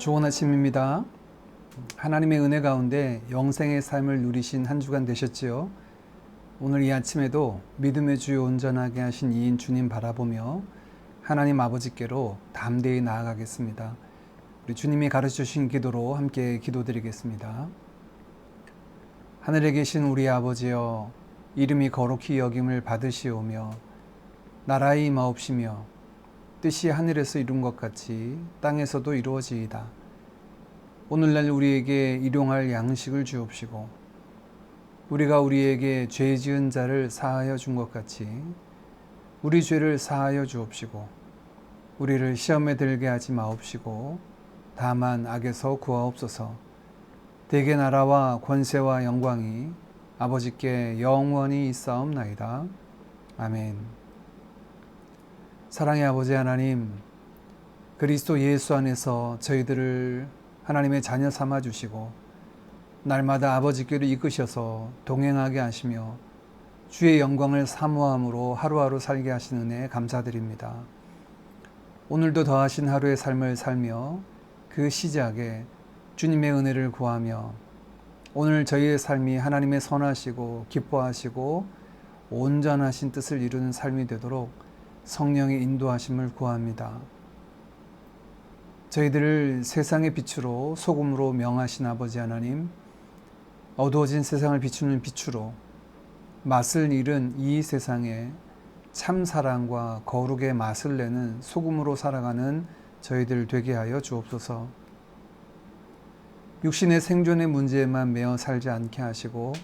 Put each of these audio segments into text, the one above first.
좋은 아침입니다. 하나님의 은혜 가운데 영생의 삶을 누리신 한 주간 되셨지요. 오늘 이 아침에도 믿음의 주요 온전하게 하신 이인 주님 바라보며 하나님 아버지께로 담대히 나아가겠습니다. 우리 주님이 가르쳐 주신 기도로 함께 기도드리겠습니다. 하늘에 계신 우리 아버지여, 이름이 거룩히 여김을 받으시오며 나라의 임하옵시며 뜻이 하늘에서 이룬 것 같이 땅에서도 이루어지이다. 오늘날 우리에게 일용할 양식을 주옵시고 우리가 우리에게 죄 지은 자를 사하여 준 것 같이 우리 죄를 사하여 주옵시고 우리를 시험에 들게 하지 마옵시고 다만 악에서 구하옵소서. 대개 나라와 권세와 영광이 아버지께 영원히 있사옵나이다. 아멘. 사랑의 아버지 하나님, 그리스도 예수 안에서 저희들을 하나님의 자녀 삼아 주시고 날마다 아버지께로 이끄셔서 동행하게 하시며 주의 영광을 사모함으로 하루하루 살게 하시는 은혜 감사드립니다. 오늘도 더하신 하루의 삶을 살며 그 시작에 주님의 은혜를 구하며 오늘 저희의 삶이 하나님의 선하시고 기뻐하시고 온전하신 뜻을 이루는 삶이 되도록 성령의 인도하심을 구합니다. 저희들을 세상의 빛으로 소금으로 명하신 아버지 하나님, 어두워진 세상을 비추는 빛으로 맛을 잃은 이 세상에 참 사랑과 거룩의 맛을 내는 소금으로 살아가는 저희들 되게 하여 주옵소서. 육신의 생존의 문제에만 매어 살지 않게 하시고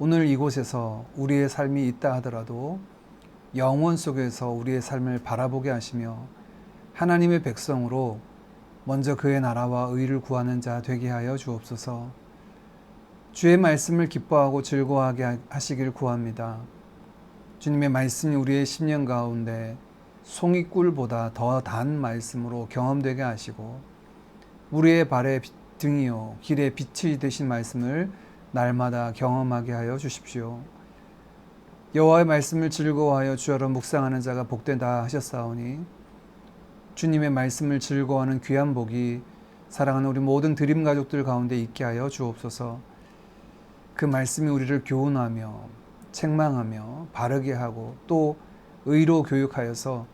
오늘 이곳에서 우리의 삶이 있다 하더라도 영원 속에서 우리의 삶을 바라보게 하시며 하나님의 백성으로 먼저 그의 나라와 의를 구하는 자 되게 하여 주옵소서. 주의 말씀을 기뻐하고 즐거워하게 하시길 구합니다. 주님의 말씀이 우리의 심령 가운데 송이꿀보다 더 단 말씀으로 경험되게 하시고 우리의 발의 등이요 길의 빛이 되신 말씀을 날마다 경험하게 하여 주십시오. 여호와의 말씀을 즐거워하여 주야로 묵상하는 자가 복되다 하셨사오니 주님의 말씀을 즐거워하는 귀한 복이 사랑하는 우리 모든 드림 가족들 가운데 있게 하여 주옵소서. 그 말씀이 우리를 교훈하며 책망하며 바르게 하고 또 의로 교육하여서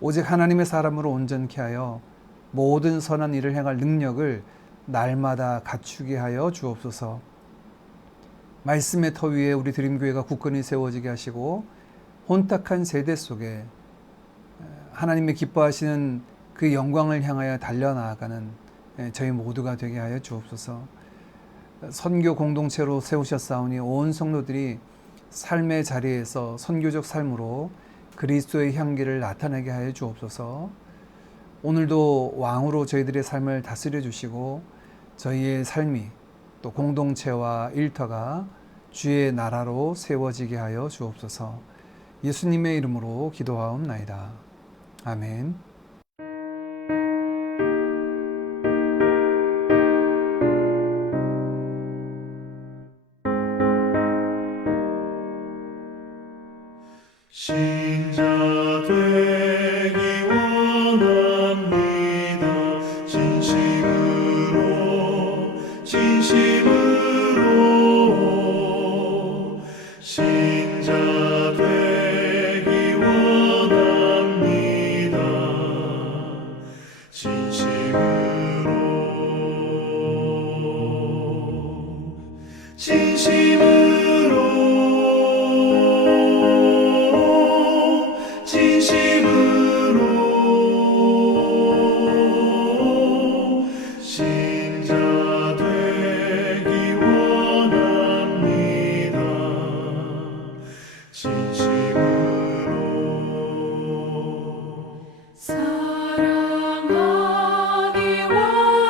오직 하나님의 사람으로 온전케 하여 모든 선한 일을 행할 능력을 날마다 갖추게 하여 주옵소서. 말씀의 터 위에 우리 드림교회가 굳건히 세워지게 하시고 혼탁한 세대 속에 하나님의 기뻐하시는 그 영광을 향하여 달려나아가는 저희 모두가 되게 하여 주옵소서. 선교 공동체로 세우셨사오니 온 성도들이 삶의 자리에서 선교적 삶으로 그리스도의 향기를 나타내게 하여 주옵소서. 오늘도 왕으로 저희들의 삶을 다스려 주시고 저희의 삶이 또 공동체와 일터가 주의 나라로 세워지게 하여 주옵소서. 예수님의 이름으로 기도하옵나이다. 아멘. 신자 되기 원합니다. 진심으로 신자 되기 원합니다. 진심으로 신자 되기 원합니다. 진심으로 사랑하기 원합니다.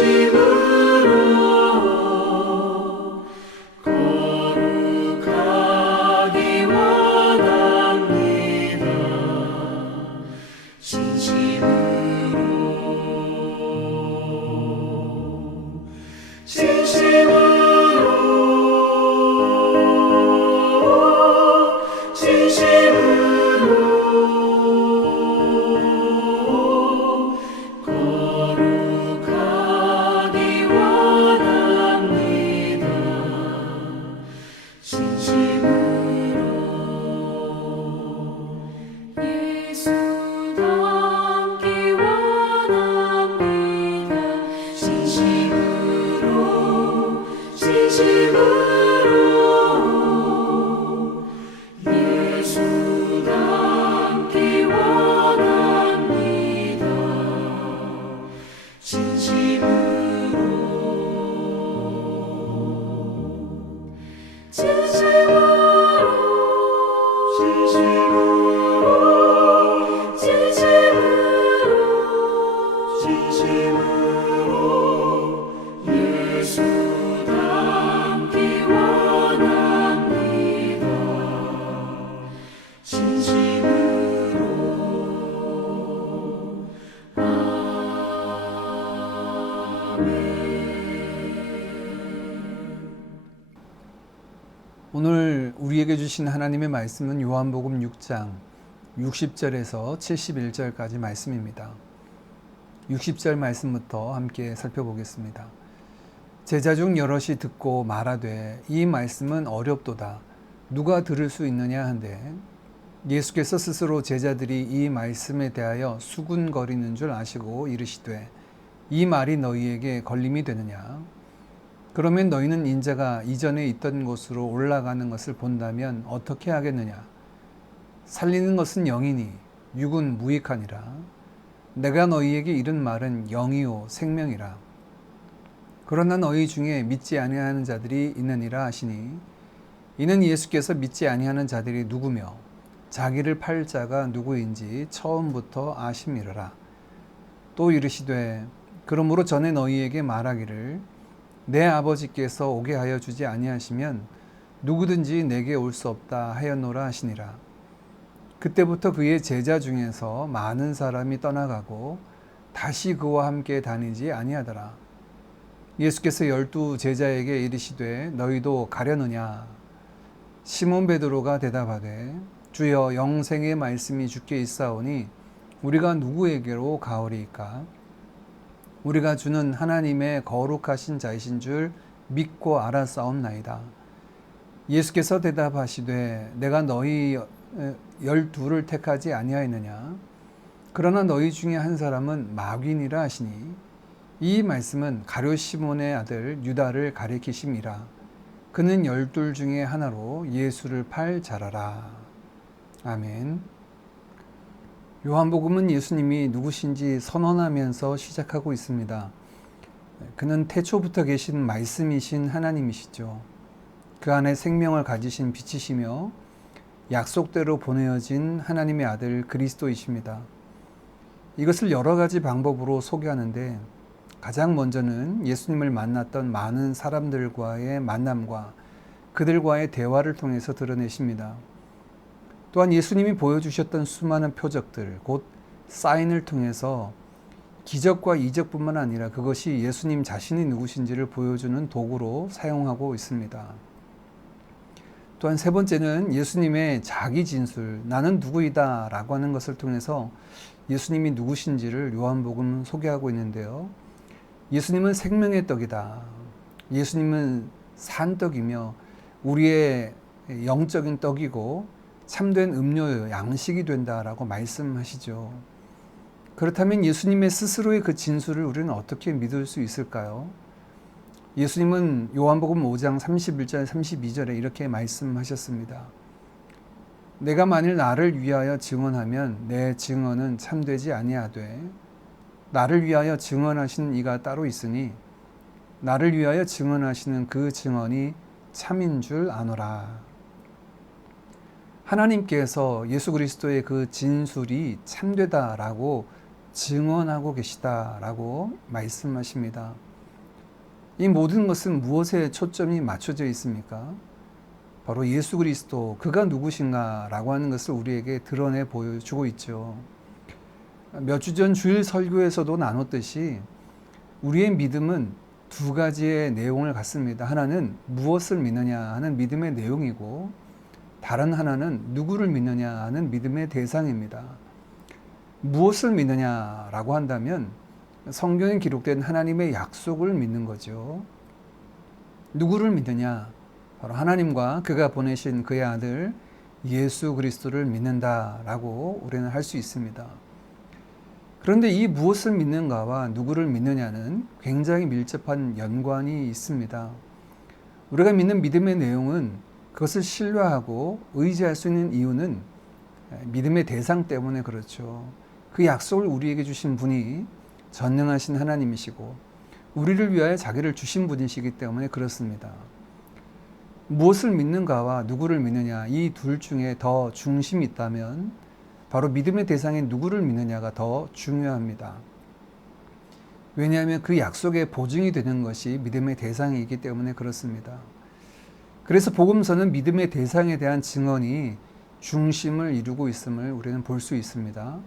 진심으로 거룩하기 원합니다. 진심으로 거룩하기 원합니다. 진심으로 예수 닮기 원합니다. 진심으로 예수 닮기 원합니다. 진심으로 예수 닮기 원합니다. 진심으로 오늘 우리에게 주신 하나님의 말씀은 요한복음 6장 60절에서 71절까지 말씀입니다. 60절 말씀부터 함께 살펴보겠습니다. 제자 중 여럿이 듣고 말하되 이 말씀은 어렵도다. 누가 들을 수 있느냐 한데 예수께서 스스로 제자들이 이 말씀에 대하여 수군거리는 줄 아시고 이르시되 이 말이 너희에게 걸림이 되느냐? 그러면 너희는 인자가 이전에 있던 곳으로 올라가는 것을 본다면 어떻게 하겠느냐? 살리는 것은 영이니 육은 무익하니라. 내가 너희에게 이른 말은 영이요 생명이라. 그러나 너희 중에 믿지 아니하는 자들이 있느니라 하시니 이는 예수께서 믿지 아니하는 자들이 누구며 자기를 팔 자가 누구인지 처음부터 아심이라. 또 이르시되 그러므로 전에 너희에게 말하기를 내 아버지께서 오게 하여 주지 아니하시면 누구든지 내게 올 수 없다 하였노라 하시니라. 그때부터 그의 제자 중에서 많은 사람이 떠나가고 다시 그와 함께 다니지 아니하더라. 예수께서 12 제자에게 이르시되 너희도 가려느냐? 시몬 베드로가 대답하되 주여 영생의 말씀이 주께 있사오니 우리가 누구에게로 가오리이까? 우리가 주는 하나님의 거룩하신 자이신 줄 믿고 알았사옵나이다. 예수께서 대답하시되 내가 너희 12를 택하지 아니하였느냐? 그러나 너희 중에 한 사람은 마귀니라 하시니 이 말씀은 가룟 시몬의 아들 유다를 가리키심이라. 그는 12 중에 하나로 예수를 팔 자라라. 아멘. 요한복음은 예수님이 누구신지 선언하면서 시작하고 있습니다. 그는 태초부터 계신 말씀이신 하나님이시죠. 그 안에 생명을 가지신 빛이시며 약속대로 보내어진 하나님의 아들 그리스도이십니다. 이것을 여러 가지 방법으로 소개하는데 가장 먼저는 예수님을 만났던 많은 사람들과의 만남과 그들과의 대화를 통해서 드러내십니다. 또한 예수님이 보여주셨던 수많은 표적들, 곧 사인을 통해서 기적과 이적뿐만 아니라 그것이 예수님 자신이 누구신지를 보여주는 도구로 사용하고 있습니다. 또한 세 번째는 예수님의 자기 진술, 나는 누구이다 라고 하는 것을 통해서 예수님이 누구신지를 요한복음은 소개하고 있는데요. 예수님은 생명의 떡이다. 예수님은 산떡이며 우리의 영적인 떡이고 참된 음료요, 양식이 된다라고 말씀하시죠. 그렇다면 예수님의 스스로의 그 진술을 우리는 어떻게 믿을 수 있을까요? 예수님은 요한복음 5장 31절 32절에 이렇게 말씀하셨습니다. 내가 만일 나를 위하여 증언하면 내 증언은 참되지 아니하되 나를 위하여 증언하시는 이가 따로 있으니 나를 위하여 증언하시는 그 증언이 참인 줄 아노라. 하나님께서 예수 그리스도의 그 진술이 참되다라고 증언하고 계시다라고 말씀하십니다. 이 모든 것은 무엇에 초점이 맞춰져 있습니까? 바로 예수 그리스도, 그가 누구신가라고 하는 것을 우리에게 드러내 보여주고 있죠. 몇 주 전 주일 설교에서도 나눴듯이 우리의 믿음은 두 가지의 내용을 갖습니다. 하나는 무엇을 믿느냐 하는 믿음의 내용이고, 다른 하나는 누구를 믿느냐 하는 믿음의 대상입니다. 무엇을 믿느냐라고 한다면 성경에 기록된 하나님의 약속을 믿는 거죠. 누구를 믿느냐? 바로 하나님과 그가 보내신 그의 아들 예수 그리스도를 믿는다라고 우리는 할 수 있습니다. 그런데 이 무엇을 믿는가와 누구를 믿느냐는 굉장히 밀접한 연관이 있습니다. 우리가 믿는 믿음의 내용은 그것을 신뢰하고 의지할 수 있는 이유는 믿음의 대상 때문에 그렇죠. 그 약속을 우리에게 주신 분이 전능하신 하나님이시고 우리를 위하여 자기를 주신 분이시기 때문에 그렇습니다. 무엇을 믿는가와 누구를 믿느냐, 이 둘 중에 더 중심이 있다면 바로 믿음의 대상인 누구를 믿느냐가 더 중요합니다. 왜냐하면 그 약속의 보증이 되는 것이 믿음의 대상이기 때문에 그렇습니다. 그래서 복음서는 믿음의 대상에 대한 증언이 중심을 이루고 있음을 우리는 볼 수 있습니다.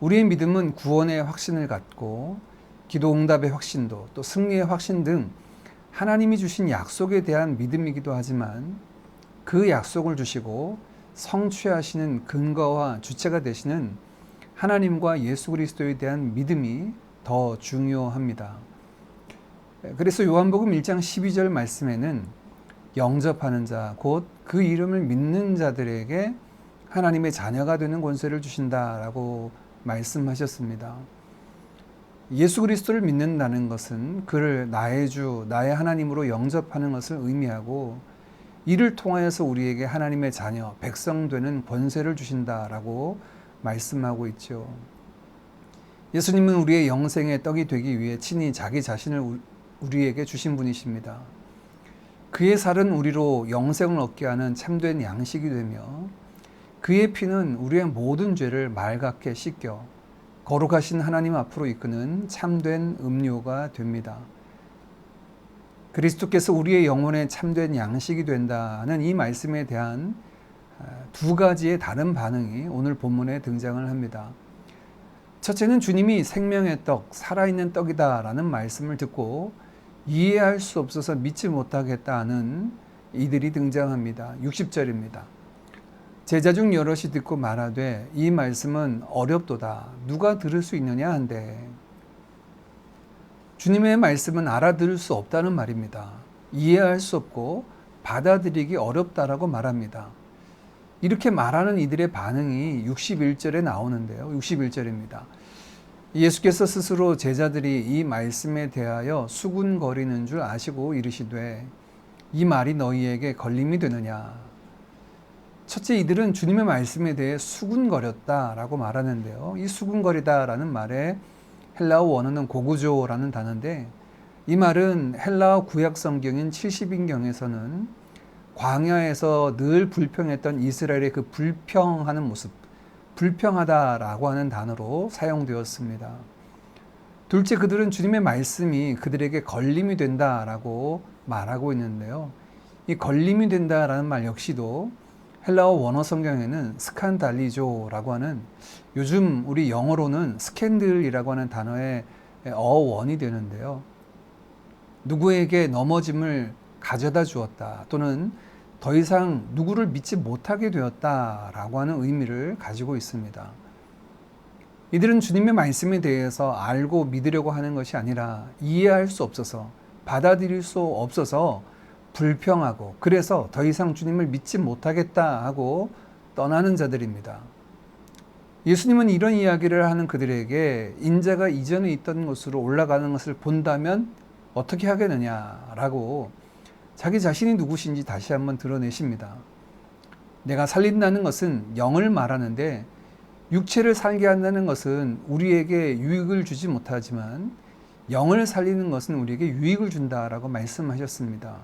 우리의 믿음은 구원의 확신을 갖고 기도 응답의 확신도, 또 승리의 확신 등 하나님이 주신 약속에 대한 믿음이기도 하지만 그 약속을 주시고 성취하시는 근거와 주체가 되시는 하나님과 예수 그리스도에 대한 믿음이 더 중요합니다. 그래서 요한복음 1장 12절 말씀에는 영접하는 자, 곧 그 이름을 믿는 자들에게 하나님의 자녀가 되는 권세를 주신다라고 말씀하셨습니다. 예수 그리스도를 믿는다는 것은 그를 나의 주, 나의 하나님으로 영접하는 것을 의미하고 이를 통하여서 우리에게 하나님의 자녀, 백성 되는 권세를 주신다라고 말씀하고 있죠. 예수님은 우리의 영생의 떡이 되기 위해 친히 자기 자신을 우리에게 주신 분이십니다. 그의 살은 우리로 영생을 얻게 하는 참된 양식이 되며 그의 피는 우리의 모든 죄를 맑게 씻겨 거룩하신 하나님 앞으로 이끄는 참된 음료가 됩니다. 그리스도께서 우리의 영혼의 참된 양식이 된다는 이 말씀에 대한 두 가지의 다른 반응이 오늘 본문에 등장을 합니다. 첫째는 주님이 생명의 떡, 살아있는 떡이다라는 말씀을 듣고 이해할 수 없어서 믿지 못하겠다는 이들이 등장합니다. 60절입니다. 제자 중 여럿이 듣고 말하되 이 말씀은 어렵도다. 누가 들을 수 있느냐 한데 주님의 말씀은 알아들을 수 없다는 말입니다. 이해할 수 없고 받아들이기 어렵다라고 말합니다. 이렇게 말하는 이들의 반응이 61절에 나오는데요. 61절입니다. 예수께서 스스로 제자들이 이 말씀에 대하여 수군거리는 줄 아시고 이르시되 이 말이 너희에게 걸림이 되느냐. 첫째, 이들은 주님의 말씀에 대해 수군거렸다라고 말하는데요. 이 수군거리다라는 말에 헬라어 원어는 고구조라는 단어인데 이 말은 헬라어 구약 성경인 70인경에서는 광야에서 늘 불평했던 이스라엘의 그 불평하는 모습, 불평하다라고 하는 단어로 사용되었습니다. 둘째, 그들은 주님의 말씀이 그들에게 걸림이 된다라고 말하고 있는데요. 이 걸림이 된다라는 말 역시도 헬라어 원어 성경에는 스칸달리조라고 하는 요즘 우리 영어로는 스캔들이라고 하는 단어의 어원이 되는데요. 누구에게 넘어짐을 가져다 주었다 또는 더 이상 누구를 믿지 못하게 되었다라고 하는 의미를 가지고 있습니다. 이들은 주님의 말씀에 대해서 알고 믿으려고 하는 것이 아니라 이해할 수 없어서 받아들일 수 없어서 불평하고 그래서 더 이상 주님을 믿지 못하겠다 하고 떠나는 자들입니다. 예수님은 이런 이야기를 하는 그들에게 인자가 이전에 있던 곳으로 올라가는 것을 본다면 어떻게 하겠느냐라고 자기 자신이 누구신지 다시 한번 드러내십니다. 내가 살린다는 것은 영을 말하는데 육체를 살게 한다는 것은 우리에게 유익을 주지 못하지만 영을 살리는 것은 우리에게 유익을 준다라고 말씀하셨습니다.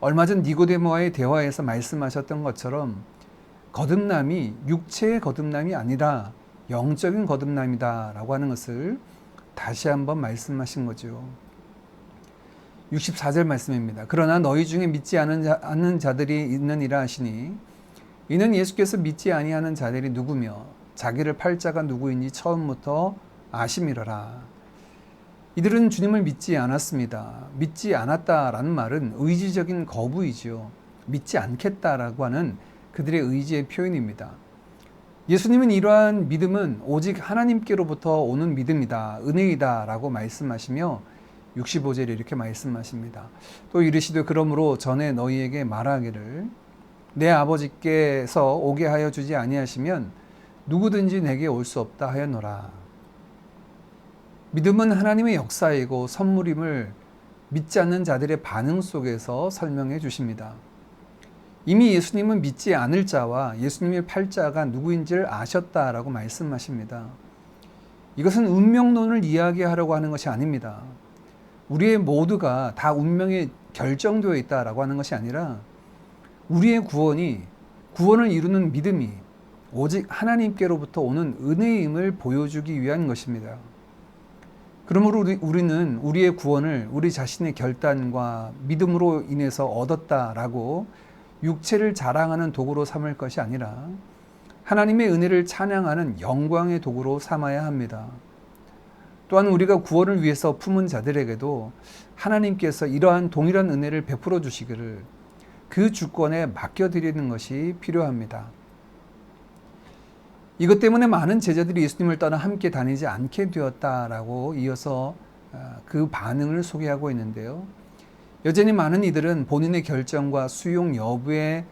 얼마 전 니고데모와의 대화에서 말씀하셨던 것처럼 거듭남이 육체의 거듭남이 아니라 영적인 거듭남이다라고 하는 것을 다시 한번 말씀하신 거죠. 64절 말씀입니다. 그러나 너희 중에 믿지 않는 자들이 있느니라 하시니 이는 예수께서 믿지 아니하는 자들이 누구며 자기를 팔 자가 누구인지 처음부터 아심이러라. 이들은 주님을 믿지 않았습니다. 믿지 않았다라는 말은 의지적인 거부이지요. 믿지 않겠다라고 하는 그들의 의지의 표현입니다. 예수님은 이러한 믿음은 오직 하나님께로부터 오는 믿음이다, 은혜이다 라고 말씀하시며 65절에 이렇게 말씀하십니다. 또 이르시되 그러므로 전에 너희에게 말하기를 내 아버지께서 오게 하여 주지 아니하시면 누구든지 내게 올 수 없다 하였노라. 믿음은 하나님의 역사이고 선물임을 믿지 않는 자들의 반응 속에서 설명해 주십니다. 이미 예수님은 믿지 않을 자와 예수님의 팔자가 누구인지를 아셨다라고 말씀하십니다. 이것은 운명론을 이야기하려고 하는 것이 아닙니다. 우리의 모두가 다 운명에 결정되어 있다라고 하는 것이 아니라 우리의 구원을 이루는 믿음이 오직 하나님께로부터 오는 은혜임을 보여주기 위한 것입니다. 그러므로 우리는 우리의 구원을 우리 자신의 결단과 믿음으로 인해서 얻었다라고 육체를 자랑하는 도구로 삼을 것이 아니라 하나님의 은혜를 찬양하는 영광의 도구로 삼아야 합니다. 또한 우리가 구원을 위해서 품은 자들에게도 하나님께서 이러한 동일한 은혜를 베풀어 주시기를 그 주권에 맡겨드리는 것이 필요합니다. 이것 때문에 많은 제자들이 예수님을 떠나 함께 다니지 않게 되었다라고 이어서 그 반응을 소개하고 있는데요. 여전히 많은 이들은 본인의 결정과 수용 여부에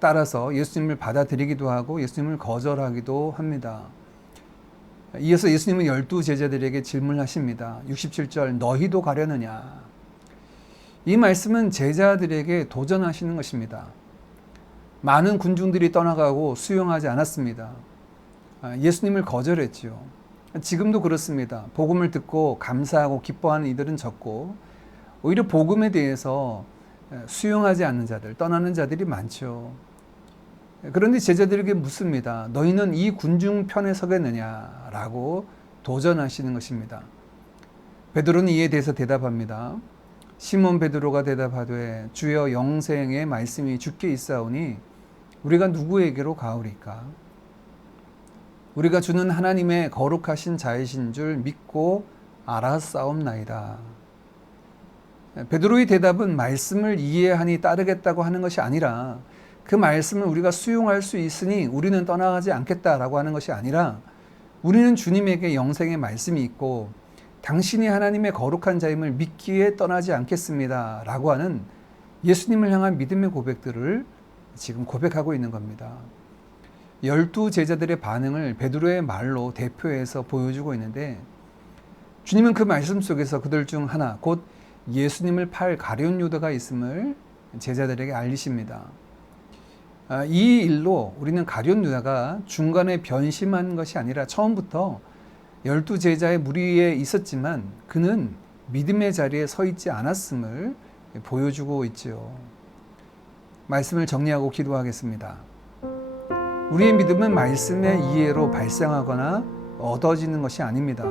따라서 예수님을 받아들이기도 하고 예수님을 거절하기도 합니다. 이어서 예수님은 12 제자들에게 질문하십니다. 67절 너희도 가려느냐? 이 말씀은 제자들에게 도전하시는 것입니다. 많은 군중들이 떠나가고 수용하지 않았습니다. 예수님을 거절했지요. 지금도 그렇습니다. 복음을 듣고 감사하고 기뻐하는 이들은 적고 오히려 복음에 대해서 수용하지 않는 자들, 떠나는 자들이 많죠. 그런데 제자들에게 묻습니다. 너희는 이 군중 편에 서겠느냐라고 도전하시는 것입니다. 베드로는 이에 대해서 대답합니다. 시몬 베드로가 대답하되 주여 영생의 말씀이 주께 있사오니 우리가 누구에게로 가오리까? 우리가 주는 하나님의 거룩하신 자이신 줄 믿고 알았사옵나이다. 베드로의 대답은 말씀을 이해하니 따르겠다고 하는 것이 아니라 그 말씀을 우리가 수용할 수 있으니 우리는 떠나가지 않겠다라고 하는 것이 아니라 우리는 주님에게 영생의 말씀이 있고 당신이 하나님의 거룩한 자임을 믿기에 떠나지 않겠습니다 라고 하는 예수님을 향한 믿음의 고백들을 지금 고백하고 있는 겁니다. 12 제자들의 반응을 베드로의 말로 대표해서 보여주고 있는데 주님은 그 말씀 속에서 그들 중 하나 곧 예수님을 팔 가룟 유다가 있음을 제자들에게 알리십니다. 이 일로 우리는 가룟 유다가 중간에 변심한 것이 아니라 처음부터 12 제자의 무리에 있었지만 그는 믿음의 자리에 서 있지 않았음을 보여주고 있지요. 말씀을 정리하고 기도하겠습니다. 우리의 믿음은 말씀의 이해로 발생하거나 얻어지는 것이 아닙니다.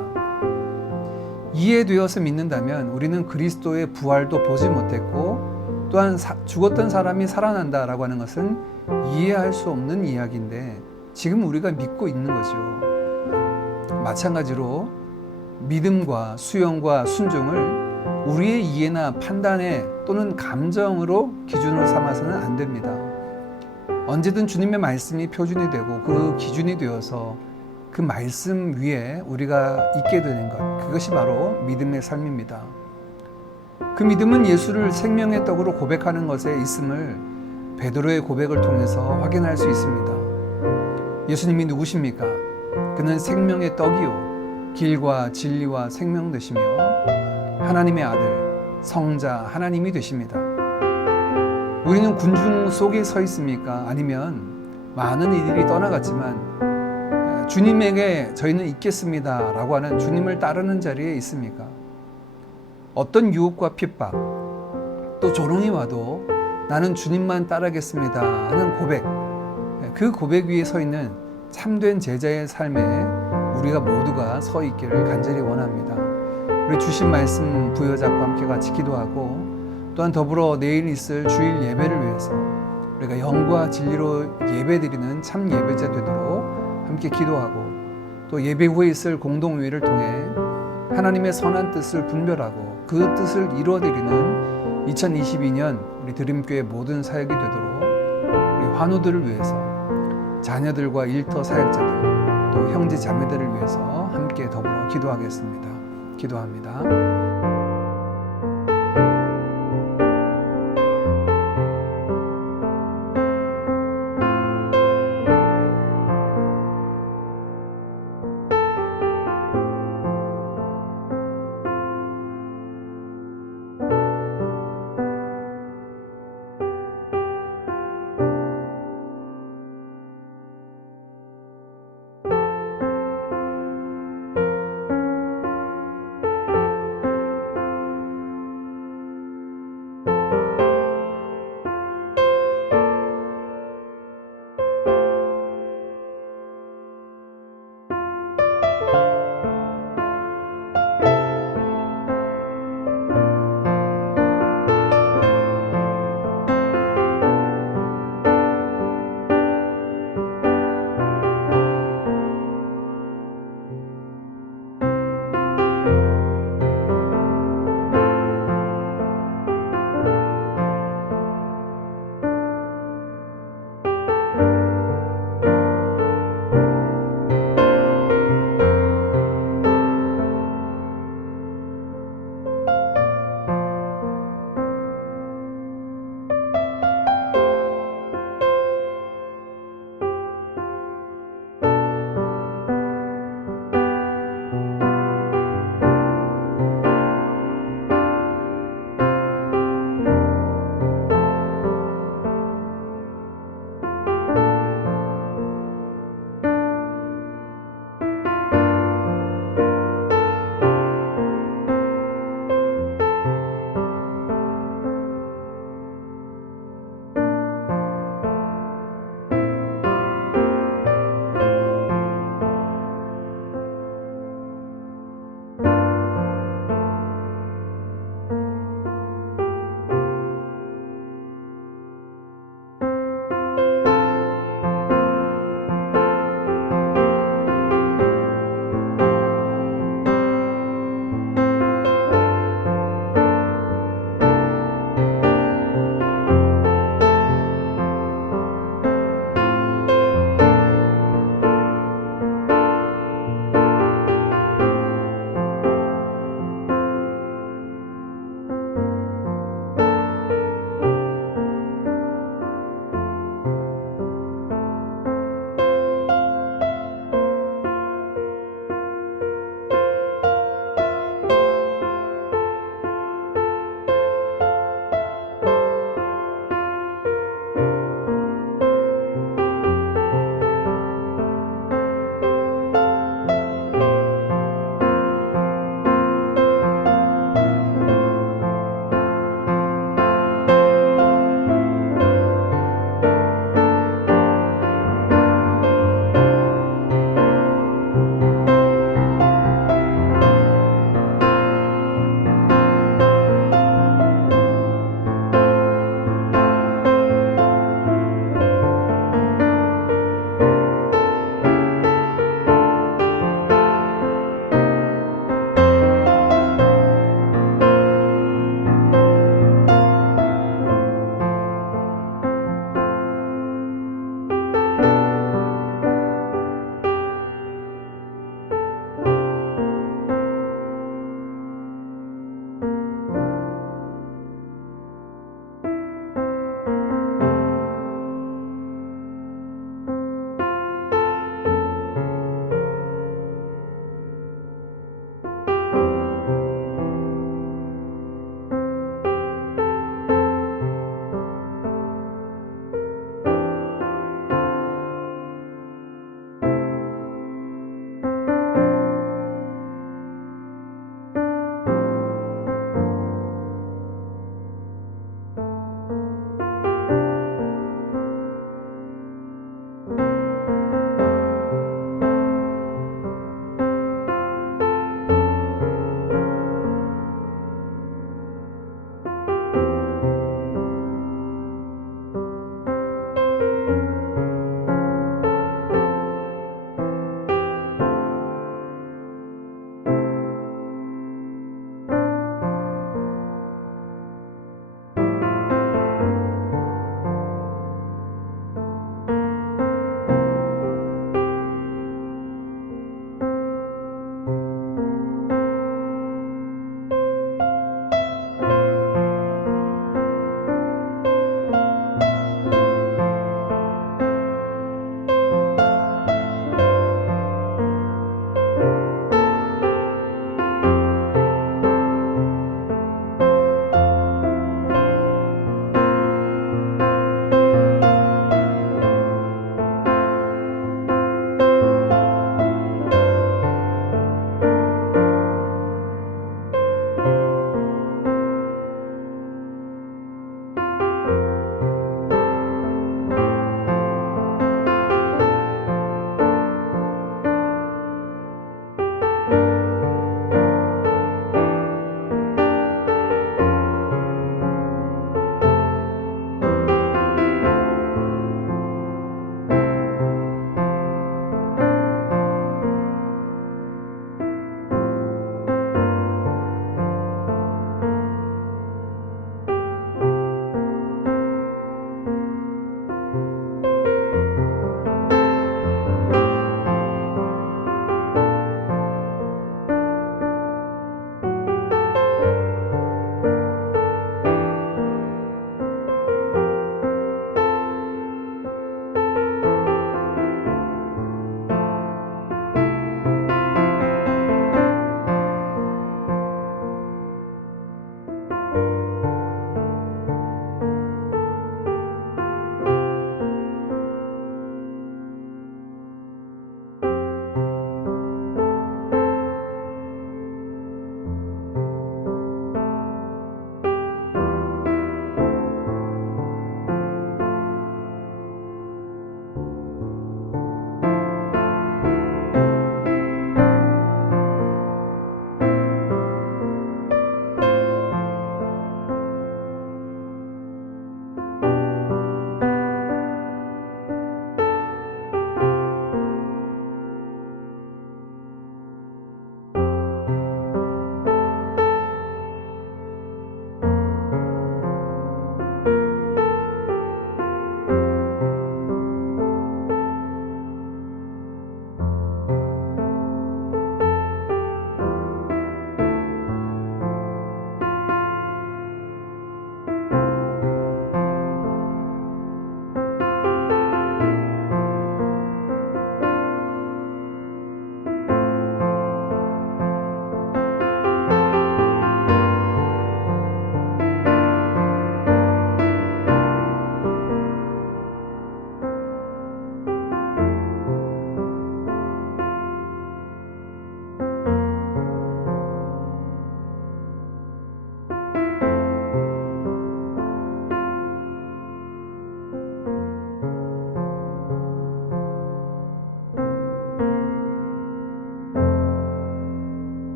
이해되어서 믿는다면 우리는 그리스도의 부활도 보지 못했고 또한 죽었던 사람이 살아난다라고 하는 것은 이해할 수 없는 이야기인데 지금 우리가 믿고 있는 거죠. 마찬가지로 믿음과 수용과 순종을 우리의 이해나 판단에 또는 감정으로 기준으로 삼아서는 안 됩니다. 언제든 주님의 말씀이 표준이 되고 그 기준이 되어서 그 말씀 위에 우리가 있게 되는 것, 그것이 바로 믿음의 삶입니다. 그 믿음은 예수를 생명의 떡으로 고백하는 것에 있음을 베드로의 고백을 통해서 확인할 수 있습니다. 예수님이 누구십니까? 그는 생명의 떡이요 길과 진리와 생명 되시며 하나님의 아들 성자 하나님이 되십니다. 우리는 군중 속에 서 있습니까? 아니면 많은 이들이 떠나갔지만 주님에게 저희는 있겠습니다 라고 하는 주님을 따르는 자리에 있습니까? 어떤 유혹과 핍박 또 조롱이 와도 나는 주님만 따르겠습니다 하는 고백, 그 고백 위에 서 있는 참된 제자의 삶에 우리가 모두가 서 있기를 간절히 원합니다. 우리 주신 말씀 부여잡고 함께 같이 기도하고, 또한 더불어 내일 있을 주일 예배를 위해서 우리가 영과 진리로 예배드리는 참 예배자 되도록 함께 기도하고, 또 예배 후에 있을 공동회의를 통해 하나님의 선한 뜻을 분별하고 그 뜻을 이루어드리는 2022년 우리 드림교회 모든 사역이 되도록 우리 환우들을 위해서, 자녀들과 일터 사역자들, 또 형제 자매들을 위해서 함께 더불어 기도하겠습니다. 기도합니다.